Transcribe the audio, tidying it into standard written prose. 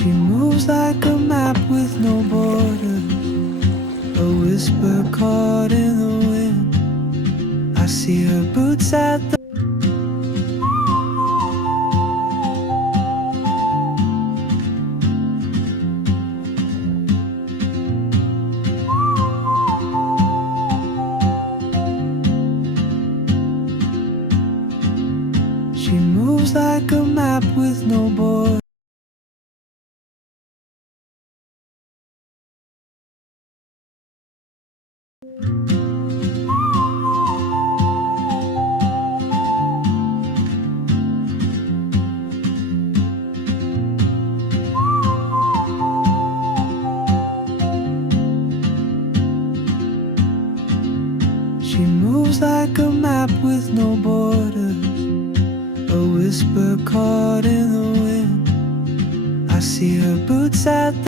She moves like a map with no borders, a whisper caught in the wind. I see her boots at the She moves like a map with no borders. She moves like a map with no borders, a whisper caught in the wind. I see her boots at the